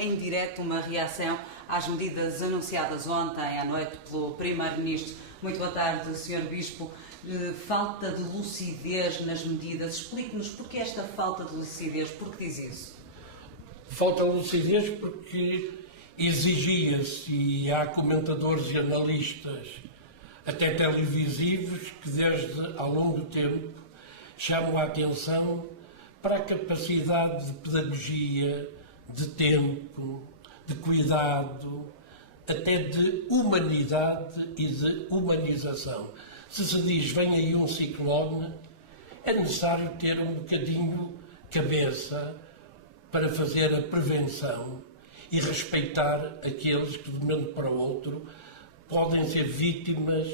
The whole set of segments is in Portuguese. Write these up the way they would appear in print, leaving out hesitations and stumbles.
em direto uma reação às medidas anunciadas ontem à noite pelo Primeiro-Ministro. Muito boa tarde, Sr. Bispo. Falta de lucidez nas medidas. Explique-nos porquê esta falta de lucidez. Por que diz isso? Falta de lucidez porque exigia-se, e há comentadores e analistas, até televisivos, que desde há longo tempo chamam a atenção para a capacidade de pedagogia, de tempo, de cuidado, até de humanidade e de humanização. Se diz, vem aí um ciclone, é necessário ter um bocadinho cabeça para fazer a prevenção e respeitar aqueles que, de um momento para o outro, podem ser vítimas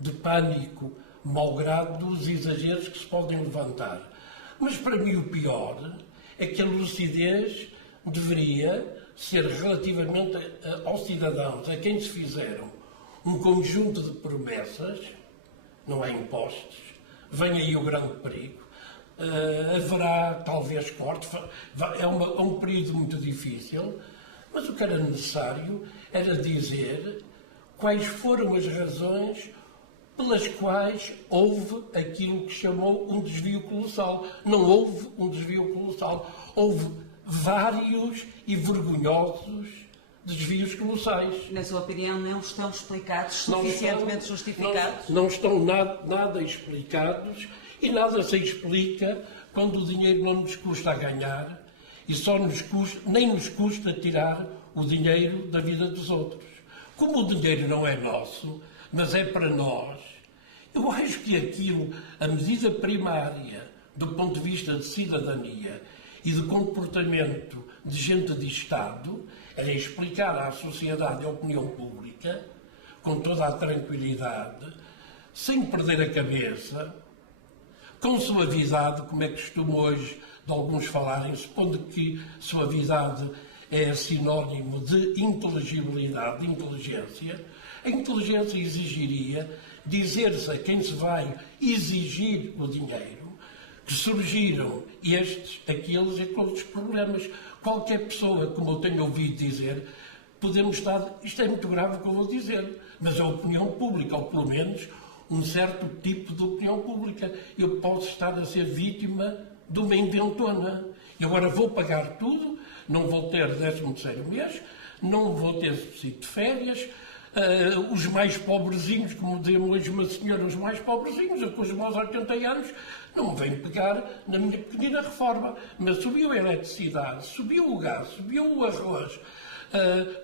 de pânico, malgrado dos exageros que se podem levantar. Mas, para mim, o pior é que a lucidez deveria ser relativamente aos cidadãos, a quem se fizeram um conjunto de promessas, não há impostos, vem aí o grande perigo, haverá talvez corte, é um período muito difícil, mas o que era necessário era dizer quais foram as razões pelas quais houve aquilo que chamou um desvio colossal. Não houve um desvio colossal, houve vários e vergonhosos desvios colossais. Na sua opinião, não estão explicados, suficientemente justificados? Não estão nada explicados, e nada se explica quando o dinheiro não nos custa a ganhar e nem nos custa tirar o dinheiro da vida dos outros. Como o dinheiro não é nosso, mas é para nós, eu acho que a medida primária do ponto de vista de cidadania e de comportamento de gente de Estado era explicar à sociedade e à opinião pública, com toda a tranquilidade, sem perder a cabeça, com suavidade, como é costume hoje de alguns falarem, supondo que suavidade é sinónimo de inteligibilidade, de inteligência. A inteligência exigiria dizer-se a quem se vai exigir o dinheiro que surgiram estes, aqueles e aqueles problemas. Qualquer pessoa, como eu tenho ouvido dizer, podemos estar... Isto é muito grave o que eu vou dizer, mas a opinião pública, ou pelo menos um certo tipo de opinião pública. Eu posso estar a ser vítima de uma inventona. E agora vou pagar tudo, não vou ter 13º mês, não vou ter subsídio de férias, os mais pobrezinhos, como dizia hoje uma senhora, os mais pobrezinhos, eu com os meus 80 anos, não me venho pegar na minha pequenina reforma. Mas subiu a eletricidade, subiu o gás, subiu o arroz,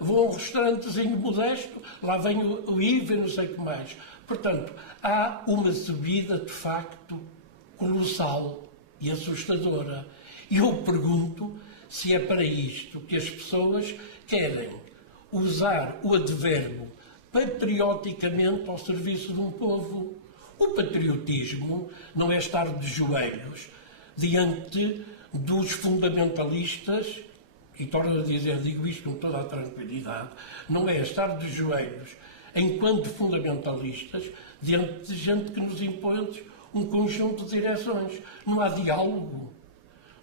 vou a um restaurantezinho modesto, lá vem o IVA e não sei o que mais. Portanto, há uma subida, de facto, colossal e assustadora. E eu pergunto se é para isto que as pessoas querem usar o advérbio patrioticamente ao serviço de um povo. O patriotismo não é estar de joelhos diante dos fundamentalistas, e torno a dizer, digo isto com toda a tranquilidade, não é estar de joelhos enquanto fundamentalistas diante de gente que nos impõe um conjunto de direções. Não há diálogo.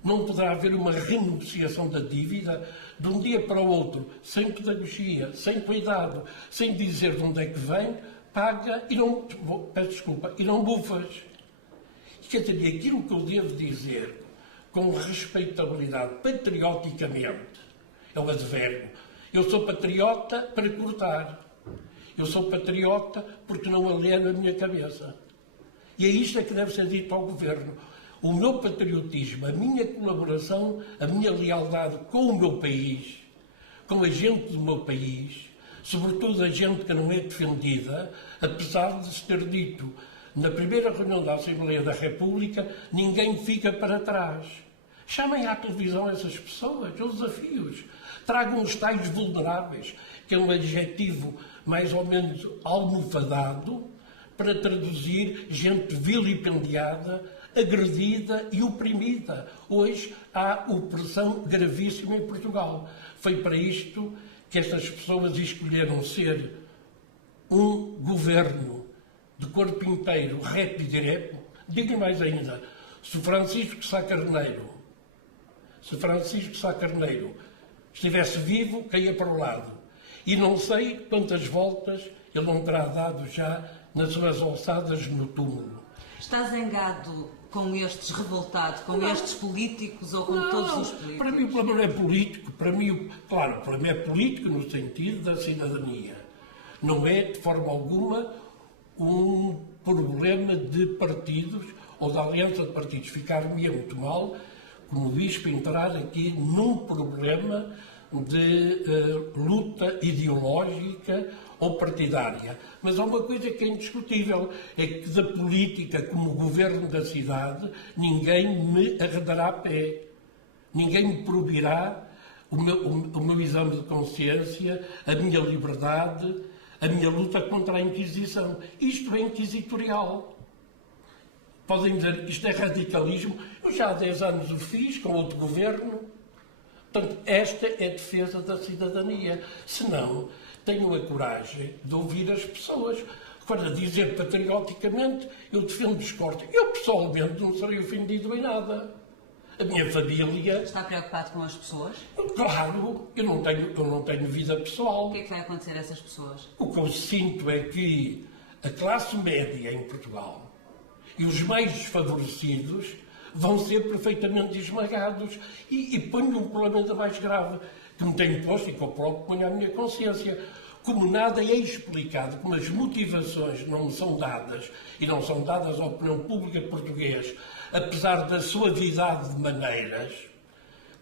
Não poderá haver uma renegociação da dívida de um dia para o outro, sem pedagogia, sem cuidado, sem dizer de onde é que vem, paga e não... Peço desculpa, e não bufas. Quer dizer, aquilo que eu devo dizer com respeitabilidade, patrioticamente, é o advérbio. Eu sou patriota para cortar. Eu sou patriota porque não alieno a minha cabeça. E é isto que deve ser dito ao Governo. O meu patriotismo, a minha colaboração, a minha lealdade com o meu país, com a gente do meu país, sobretudo a gente que não é defendida, apesar de se ter dito na primeira reunião da Assembleia da República, ninguém fica para trás. Chamem à televisão essas pessoas, os desafios. Tragam os tais vulneráveis, que é um adjetivo mais ou menos almofadado, para traduzir gente vilipendiada, agredida e oprimida. Hoje há opressão gravíssima em Portugal. Foi para isto que estas pessoas escolheram ser um governo de corpo inteiro, rap e direto. Digo mais ainda, se Francisco Sá Carneiro estivesse vivo, caía para o lado. E não sei quantas voltas ele não terá dado já nas suas alçadas no túmulo. Está zangado com estes, revoltado com estes políticos ou com todos os políticos? Para mim o problema não é político. Para mim, claro, o problema é político no sentido da cidadania. Não é, de forma alguma, um problema de partidos ou da aliança de partidos. Ficar-me muito mal, como bispo, entrar aqui num problema de luta ideológica ou partidária. Mas há uma coisa que é indiscutível, é que da política como governo da cidade ninguém me arredará a pé. Ninguém me proibirá o meu exame de consciência, a minha liberdade, a minha luta contra a Inquisição. Isto é inquisitorial. Podem dizer que isto é radicalismo. Eu já há 10 anos o fiz com outro governo. Portanto, esta é a defesa da cidadania. Se não, tenho a coragem de ouvir as pessoas. Para dizer patrioticamente, eu defendo os cortes. Eu, pessoalmente, não serei ofendido em nada. A minha família... Está preocupado com as pessoas? Claro, eu não tenho vida pessoal. O que é que vai acontecer a essas pessoas? O que eu sinto é que a classe média em Portugal e os mais desfavorecidos vão ser perfeitamente esmagados. E ponho um problema ainda mais grave, que me tenho posto e que eu próprio ponho à minha consciência. Como nada é explicado, como as motivações não me são dadas, e não são dadas à opinião pública portuguesa, apesar da suavidade de maneiras,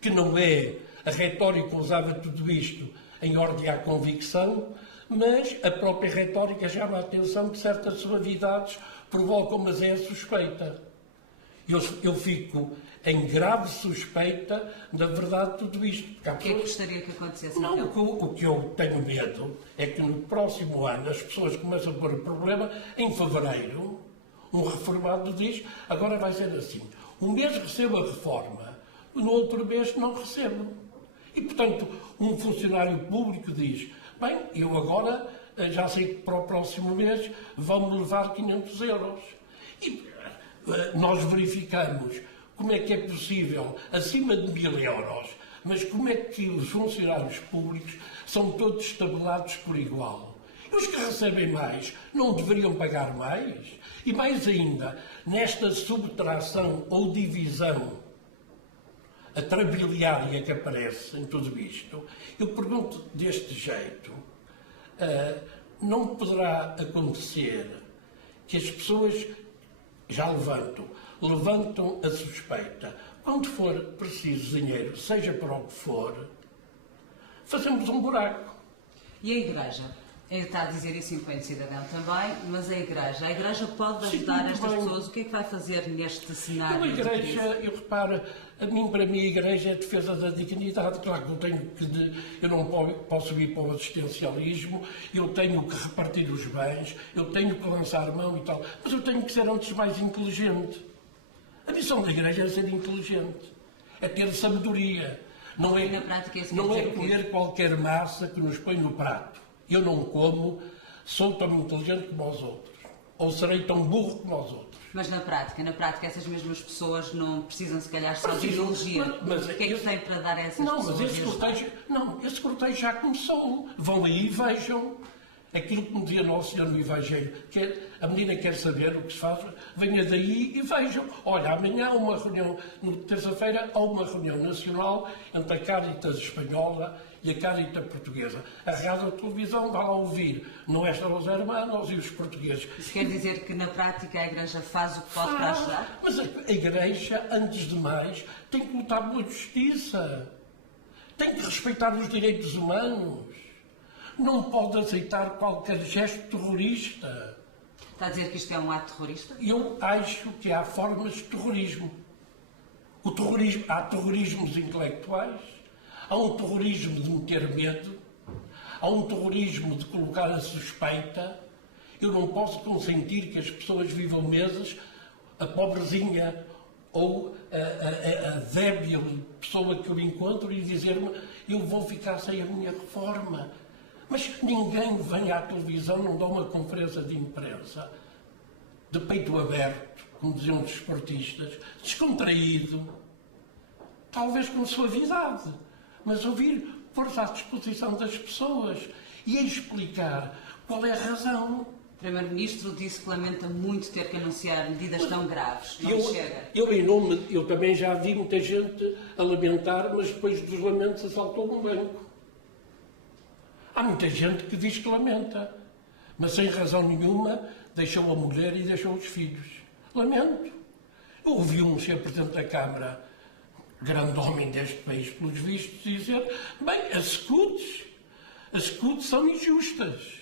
que não é a retórica usava tudo isto em ordem à convicção, mas a própria retórica chama a atenção que certas suavidades provocam, mas é a suspeita. Eu fico em grave suspeita da verdade de tudo isto. O que é que gostaria que acontecesse? Não, o que eu tenho medo é que no próximo ano as pessoas começam a pôr o problema. Em fevereiro, um reformado diz, agora vai ser assim. Um mês recebo a reforma, no outro mês não recebo. E, portanto, um funcionário público diz, bem, eu agora já sei que para o próximo mês vão-me levar 500 euros. E nós verificamos como é que é possível, acima de 1000 euros, mas como é que os funcionários públicos são todos tabelados por igual. E os que recebem mais não deveriam pagar mais? E mais ainda, nesta subtração ou divisão atrabiliária que aparece em tudo isto, eu pergunto deste jeito, não poderá acontecer que as pessoas já levantam a suspeita. Quando for preciso dinheiro, seja para o que for, fazemos um buraco. E a Igreja? Ele está a dizer isso enquanto cidadão também, mas a Igreja pode ajudar estas pessoas? O que é que vai fazer neste cenário? A Igreja, eu reparo, para mim a Igreja é a defesa da dignidade. Claro que eu não posso ir para o assistencialismo, eu tenho que repartir os bens, eu tenho que lançar mão e tal, mas eu tenho que ser antes de mais inteligente. A missão da Igreja é ser inteligente, é ter sabedoria. Não é, na prática, não é comer qualquer massa que nos põe no prato. Eu não como, sou tão inteligente como os outros. Ou serei tão burro como os outros. Mas na prática essas mesmas pessoas não precisam, se calhar, só de ideologia. Mas o que é que tem para dar a essas pessoas? Esse cortejo já começou. Vão aí e vejam. Aquilo que me dizia Nosso Senhor no Evangelho, que a menina quer saber o que se faz, venha daí e vejam. Olha, amanhã há uma reunião, terça-feira, há uma reunião nacional entre a Caritas espanhola e a Caritas portuguesa. A rádio e a televisão vai lá ouvir Nuestros Hermanos e os portugueses. Isso quer dizer que, na prática, a Igreja faz o que pode para ajudar? Mas a Igreja, antes de mais, tem que lutar pela justiça. Tem que respeitar os direitos humanos. Não pode aceitar qualquer gesto terrorista. Está a dizer que isto é um ato terrorista? Eu acho que há formas de terrorismo. Há terrorismos intelectuais, há um terrorismo de meter medo, há um terrorismo de colocar a suspeita. Eu não posso consentir que as pessoas vivam meses, a pobrezinha ou a débil pessoa que eu encontro e dizer-me eu vou ficar sem a minha reforma. Mas ninguém vem à televisão, não dá uma conferência de imprensa de peito aberto, como diziam os esportistas, descontraído, talvez com suavidade, mas ouvir pôr-se à disposição das pessoas e a explicar qual é a razão. O Primeiro-Ministro disse que lamenta muito ter que anunciar medidas tão graves. Não chega. Eu também já vi muita gente a lamentar, mas depois dos lamentos assaltou um banco. Há muita gente que diz que lamenta, mas sem razão nenhuma deixou a mulher e deixou os filhos. Lamento. Eu ouvi um Sr. Presidente da Câmara, grande homem deste país, pelos vistos, dizer: bem, as SCUDs são injustas,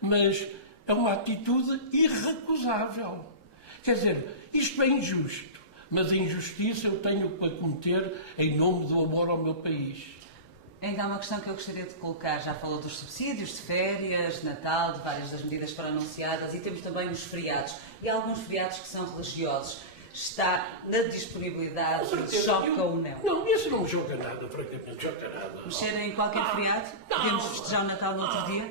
mas é uma atitude irrecusável. Quer dizer, isto é injusto, mas a injustiça eu tenho que cometer em nome do amor ao meu país. Ainda há uma questão que eu gostaria de colocar. Já falou dos subsídios de férias, de Natal, de várias das medidas que foram anunciadas, e temos também os feriados. E há alguns feriados que são religiosos. Está na disponibilidade, choca ou não? Não, isso não me choca nada, francamente, choca nada. Mexer em qualquer feriado? Podemos festejar o Natal no outro dia?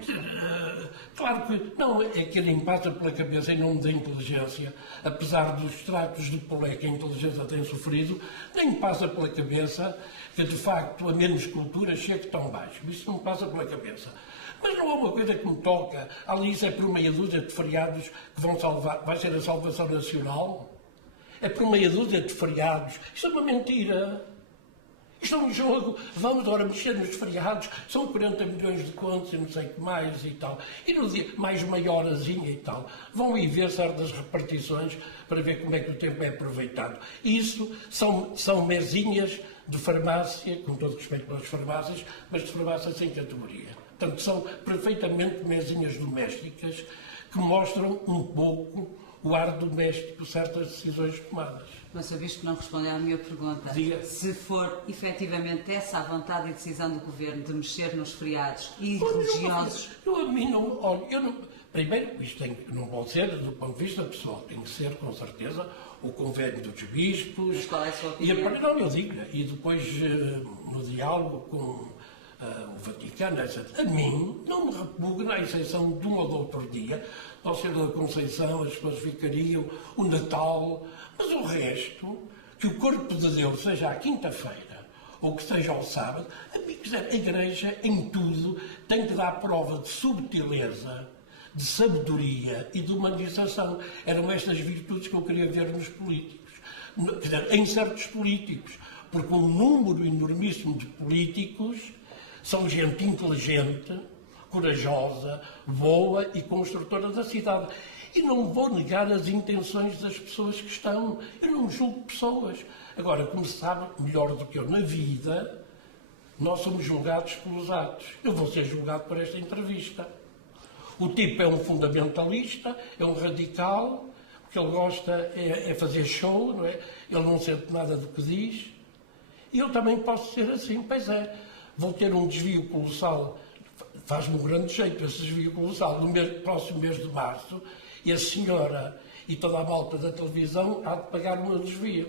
Claro que não, é que ele me passa pela cabeça em nome da inteligência, apesar dos tratos de polé que a inteligência tem sofrido, nem me passa pela cabeça que de facto a menos cultura chegue tão baixo. Isso não me passa pela cabeça. Mas não é uma coisa que me toca. Ali isso é por meia dúzia de feriados que vão salvar, vai ser a salvação nacional. É por meia dúzia de feriados. Isto é uma mentira. Isto é um jogo. Vamos agora mexer nos feriados. São 40 milhões de contos e não sei o que mais e tal. E no dia, mais meia horazinha e tal. Vão aí ver certas repartições para ver como é que o tempo é aproveitado. Isso são mesinhas de farmácia, com todo respeito pelas farmácias, mas de farmácia sem categoria. Portanto, são perfeitamente mesinhas domésticas que mostram um pouco o ar doméstico de certas decisões tomadas. Mas eu visto que não respondeu à minha pergunta. Diga. Se for efetivamente essa a vontade e decisão do Governo de mexer nos feriados e religiosos... Primeiro, isto não pode ser do ponto de vista pessoal, tem que ser, com certeza, o convênio dos bispos... Mas qual é a sua opinião? Eu digo, e depois no diálogo com o Vaticano, etc. A mim não me repugna, à exceção de um ou de outro dia, ao ser da Conceição, as pessoas ficariam, o Natal, mas o resto, que o corpo de Deus seja à quinta-feira, ou que seja ao sábado, a Igreja, em tudo, tem que dar prova de subtileza, de sabedoria e de humanização. Eram estas virtudes que eu queria ver nos políticos. Quer dizer, em certos políticos, porque um número enormíssimo de políticos são gente inteligente, corajosa, boa e construtora da cidade. E não vou negar as intenções das pessoas que estão. Eu não julgo pessoas. Agora, como se sabe, melhor do que eu na vida, nós somos julgados pelos atos. Eu vou ser julgado por esta entrevista. O tipo é um fundamentalista, é um radical, o que ele gosta é fazer show, não é? Ele não sente nada do que diz. E eu também posso ser assim, pois é. Vou ter um desvio colossal, faz-me um grande jeito esse desvio colossal, no próximo mês de março, e a senhora e toda a malta da televisão há de pagar o meu desvio.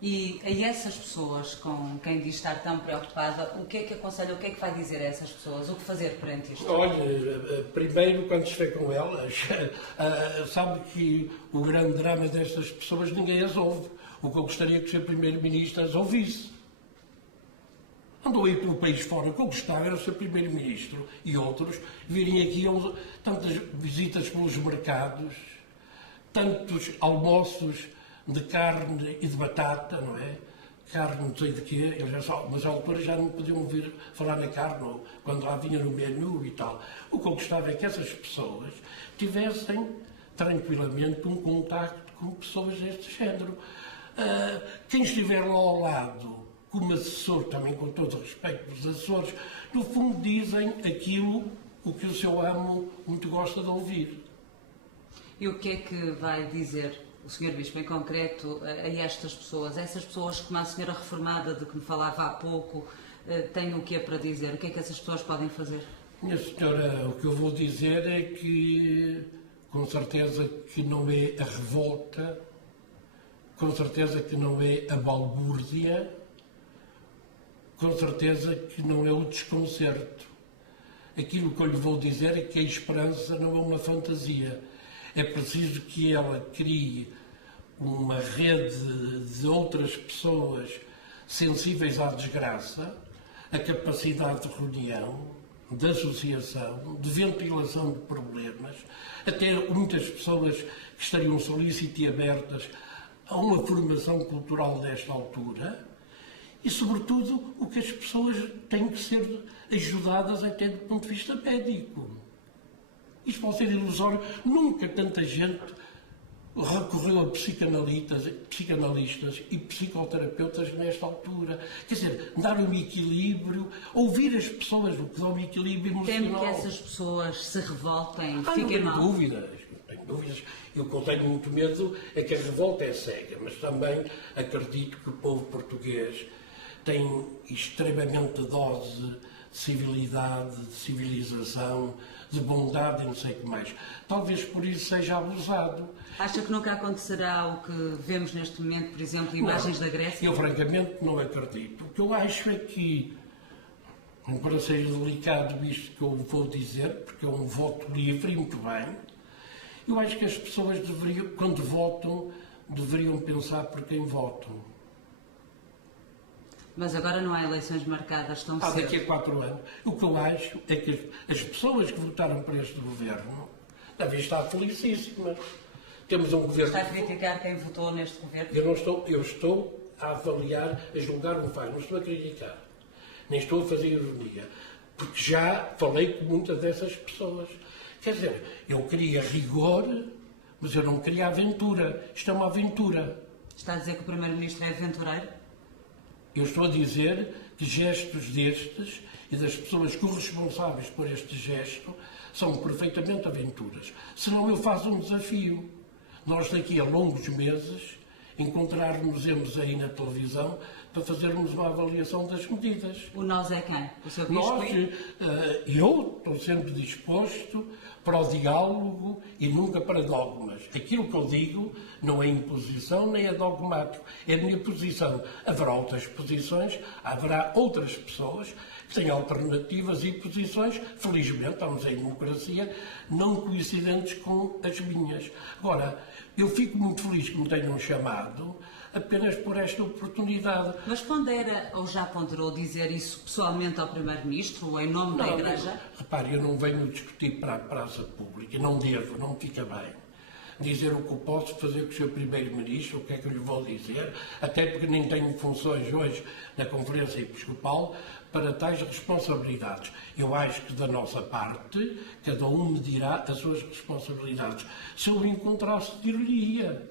E a essas pessoas com quem diz estar tão preocupada, o que é que aconselha, o que é que vai dizer a essas pessoas? O que fazer perante isto? Olha, primeiro, quando se vê com elas, sabe que o grande drama destas pessoas ninguém as ouve. O que eu gostaria que o Sr. Primeiro-Ministro as ouvisse. Andou aí pelo país fora, o que eu gostava era o Sr. Primeiro-Ministro e outros virem aqui tantas visitas pelos mercados, tantos almoços de carne e de batata, não é? Carne não sei de quê, mas à altura já não podiam ouvir falar na carne, ou quando lá vinha no menu e tal. O que eu gostava é que essas pessoas tivessem tranquilamente um contacto com pessoas deste género. Quem estiver lá ao lado, como assessor, também com todo o respeito dos assessores, no fundo dizem aquilo o que o seu amo muito gosta de ouvir. E o que é que vai dizer o Sr. Bispo, em concreto, a estas pessoas? Essas pessoas, como a senhora reformada de que me falava há pouco, têm o que é para dizer? O que é que essas pessoas podem fazer? Minha senhora, o que eu vou dizer é que, com certeza que não é a revolta, com certeza que não é a balbúrdia, com certeza que não é o desconcerto. Aquilo que eu lhe vou dizer é que a esperança não é uma fantasia. É preciso que ela crie uma rede de outras pessoas sensíveis à desgraça, a capacidade de reunião, de associação, de ventilação de problemas, até muitas pessoas que estariam solícitas e abertas a uma formação cultural desta altura e, sobretudo, o que as pessoas têm que ser ajudadas até do ponto de vista médico. Isto pode ser ilusório. Nunca tanta gente recorreu a psicanalistas e psicoterapeutas nesta altura. Quer dizer, dar um equilíbrio, ouvir as pessoas, o que dá um equilíbrio emocional. Temo que essas pessoas se revoltem, Não fiquem tenho mal. dúvidas, não tenho dúvidas. Eu que eu tenho muito medo é que a revolta é cega, mas também acredito que o povo português tem extremamente dose de civilidade, de civilização, de bondade e não sei o que mais. Talvez por isso seja abusado. Acha que nunca acontecerá o que vemos neste momento, por exemplo, imagens da Grécia? Eu francamente não acredito. O que eu acho é que, para ser delicado isto que eu vou dizer, porque é um voto livre e muito bem, eu acho que as pessoas deveriam, quando votam, deveriam pensar por quem votam. Mas agora não há eleições marcadas tão cedo. Daqui a 4 anos. O que eu acho é que as pessoas que votaram para este governo devem estar felicíssimas. Temos um governo... Está a criticar quem votou neste governo? Eu estou a avaliar, a julgar um facto, não estou a criticar. Nem estou a fazer ironia. Porque já falei com muitas dessas pessoas. Quer dizer, eu queria rigor, mas eu não queria aventura. Isto é uma aventura. Está a dizer que o Primeiro-Ministro é aventureiro? Eu estou a dizer que gestos destes e das pessoas corresponsáveis por este gesto são perfeitamente aventuras. Senão eu faço um desafio. Nós daqui a longos meses encontrar-nos aí na televisão para fazermos uma avaliação das medidas. O nós é quem? O seu bispo? Nós, eu estou sempre disposto para o diálogo e nunca para dogmas. Aquilo que eu digo não é imposição nem é dogmático. É a minha posição. Haverá outras posições, haverá outras pessoas que têm alternativas e posições, felizmente, estamos em democracia, não coincidentes com as minhas. Agora, eu fico muito feliz que me tenham chamado apenas por esta oportunidade. Mas pondera ou já ponderou dizer isso pessoalmente ao Primeiro-Ministro ou em nome da Igreja? Repare, eu não venho discutir para a praça pública, não devo, não me fica bem. Dizer o que eu posso fazer com o Sr. Primeiro-Ministro, o que é que eu lhe vou dizer, até porque nem tenho funções hoje na Conferência Episcopal para tais responsabilidades. Eu acho que da nossa parte, cada um medirá as suas responsabilidades. Se eu o encontrasse, dir-lhe-ia.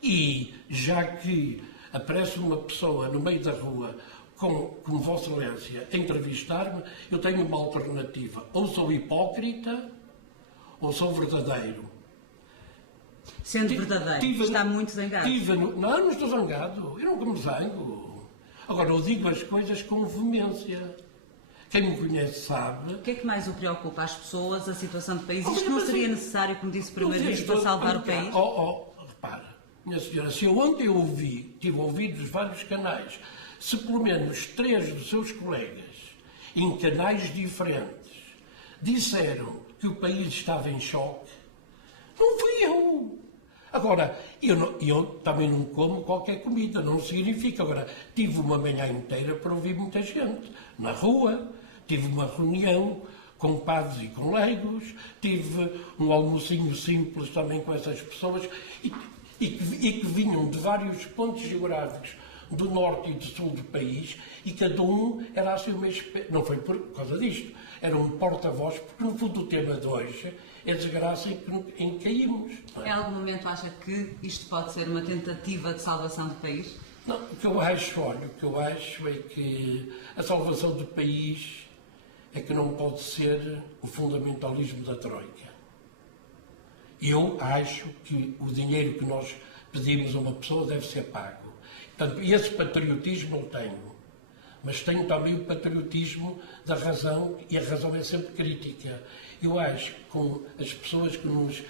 E já que aparece uma pessoa no meio da rua com Vossa Excelência a entrevistar-me, eu tenho uma alternativa. Ou sou hipócrita, ou sou verdadeiro. Sendo verdadeiro, está muito zangado. Não estou zangado. Eu nunca me zango. Agora, eu digo as coisas com veemência. Quem me conhece sabe... O que é que mais o preocupa às pessoas, a situação do país? Isto não seria necessário, como disse o Primeiro-Ministro, para salvar o país? Repara, minha senhora, se eu ontem tive ouvido os vários canais, se pelo menos 3 dos seus colegas, em canais diferentes, disseram que o país estava em choque, não fui eu. Agora, eu também não como qualquer comida, não significa. Agora, tive uma manhã inteira para ouvir muita gente na rua, tive uma reunião com padres e com leigos, tive um almocinho simples também com essas pessoas e que vinham de vários pontos geográficos do norte e do sul do país e cada um era assim uma espécie. Não foi por causa disto, era um porta-voz, porque no fundo o tema de hoje é a desgraça em que caímos. Em algum momento acha que isto pode ser uma tentativa de salvação do país? Não, o que eu acho é que a salvação do país é que não pode ser o fundamentalismo da Troika. Eu acho que o dinheiro que nós pedimos a uma pessoa deve ser pago. Portanto, esse patriotismo eu tenho. Mas tenho também o patriotismo da razão, e a razão é sempre crítica. Eu acho que com as pessoas que nos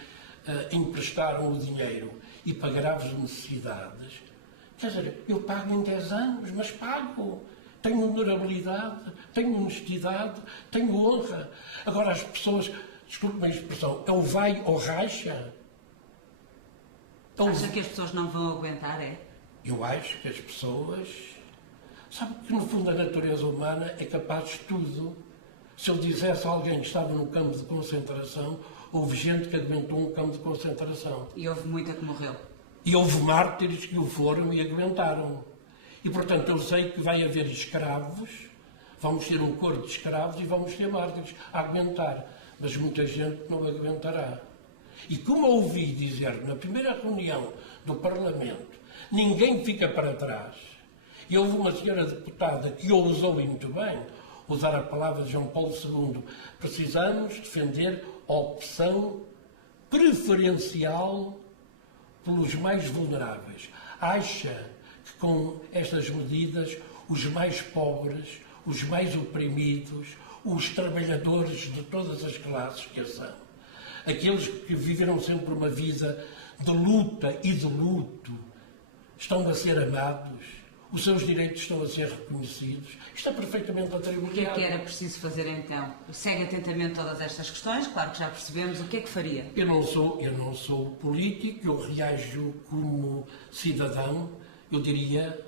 emprestaram o dinheiro e para graves necessidades, quer dizer, eu pago em 10 anos, mas pago. Tenho honorabilidade, tenho honestidade, tenho honra. Agora as pessoas, desculpe-me a expressão, é o vai ou racha. Acha que as pessoas não vão aguentar, é? Eu acho que as pessoas Sabe que, no fundo, a natureza humana é capaz de tudo. Se eu dissesse a alguém que estava num campo de concentração, houve gente que aguentou um campo de concentração. E houve muita que morreu. E houve mártires que o foram e aguentaram. E, portanto, eu sei que vai haver escravos, vamos ter um coro de escravos e vamos ter mártires a aguentar. Mas muita gente não aguentará. E como ouvi dizer na primeira reunião do Parlamento, ninguém fica para trás. E houve uma senhora deputada que ousou, e muito bem, usar a palavra de João Paulo II. Precisamos defender a opção preferencial pelos mais vulneráveis. Acha que com estas medidas os mais pobres, os mais oprimidos, os trabalhadores de todas as classes que são, aqueles que viveram sempre uma vida de luta e de luto, estão a ser amados, os seus direitos estão a ser reconhecidos. Isto é perfeitamente atribuído. O que é que era preciso fazer então? Segue atentamente todas estas questões, claro que já percebemos. O que é que faria? Eu não sou político, eu reajo como cidadão. Eu diria,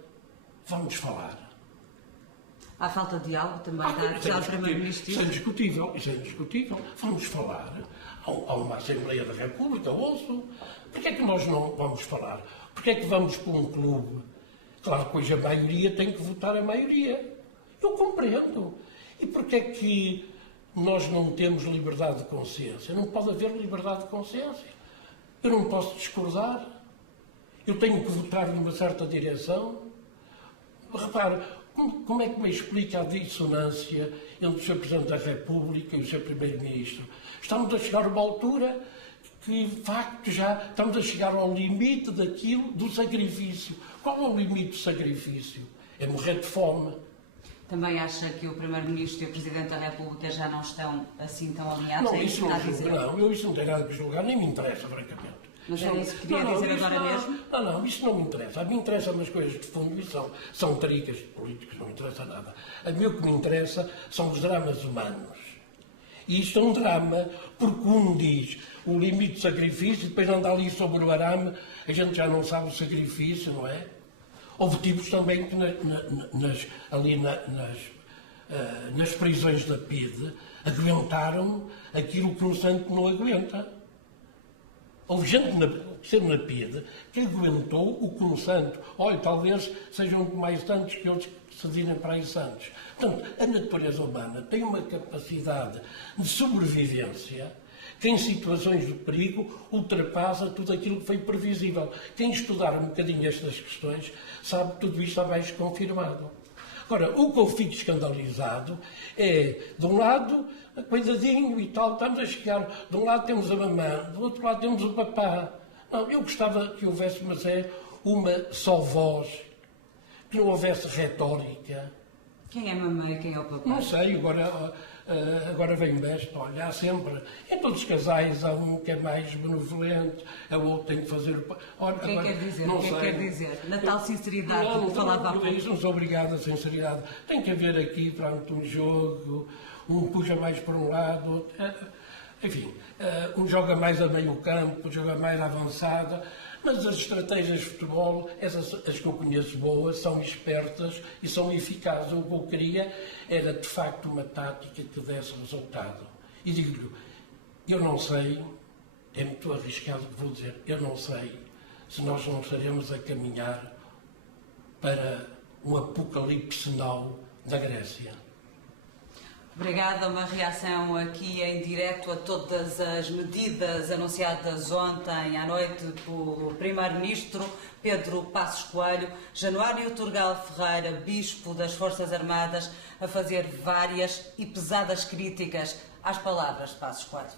vamos falar. Há falta de diálogo também da Primeiro-Ministro? Isso é indiscutível. Vamos falar. Há uma Assembleia da República, ouço. Porquê é que nós não vamos falar? Porquê é que vamos para um clube? Claro que hoje a maioria tem que votar a maioria. Eu compreendo. E porquê é que nós não temos liberdade de consciência? Não pode haver liberdade de consciência. Eu não posso discordar. Eu tenho que votar numa certa direção. Repare, como é que me explica a dissonância entre o Sr. Presidente da República e o Sr. Primeiro-Ministro? Estamos a chegar a uma altura que, de facto, já estamos a chegar ao limite daquilo, do sacrifício. Qual é o limite do sacrifício? É morrer de fome. Também acha que o Primeiro-Ministro e o Presidente da República já não estão assim tão alinhados? Não, isso não julgo, não. Isso não tem nada que julgar, nem me interessa, francamente. Mas era isso que queria dizer agora mesmo? Não, isso não me interessa. A mim interessa umas coisas de fundo e são tricas de políticos, não me interessa nada. A mim o que me interessa são os dramas humanos. E isto é um drama, porque um diz o limite do sacrifício e depois anda ali sobre o arame, a gente já não sabe o sacrifício, não é? Houve tipos também que nas prisões da PIDE aguentaram aquilo que um santo não aguenta. Houve gente na PIDE que aguentou o que um santo. Olha, talvez sejam mais santos que outros que se dizem para aí santos. Portanto, a natureza humana tem uma capacidade de sobrevivência que, em situações de perigo, ultrapassa tudo aquilo que foi previsível. Quem estudar um bocadinho estas questões sabe que tudo isto está mais confirmado. Agora, o que eu fico escandalizado é, de um lado, coisadinho e tal, estamos a chegar, de um lado temos a mamã, do outro lado temos o papá. Não, eu gostava que houvesse, mas é uma só voz, que não houvesse retórica. Quem é a mamã e quem é o papá? Não sei, agora vem besta, olha, há sempre, em todos os casais há um que é mais benevolente, o outro tem que fazer o... O que é que quer dizer? O que é que quer dizer? Na tal sinceridade que falava há pouco. Não sou obrigado a sinceridade. Tem que haver aqui, pronto, um jogo, um puxa mais para um lado, outro, enfim, um joga mais a meio campo, outro joga mais avançada, mas as estratégias de futebol, essas as que eu conheço boas, são espertas e são eficazes. O que eu queria era, de facto, uma tática que desse resultado. E digo-lhe, eu não sei, é muito arriscado o que vou dizer, eu não sei se nós não estaremos a caminhar para um apocalipse now da Grécia. Obrigada. Uma reação aqui em direto a todas as medidas anunciadas ontem à noite pelo Primeiro-Ministro Pedro Passos Coelho. Januário Turgal Ferreira, Bispo das Forças Armadas, a fazer várias e pesadas críticas às palavras de Passos Coelho.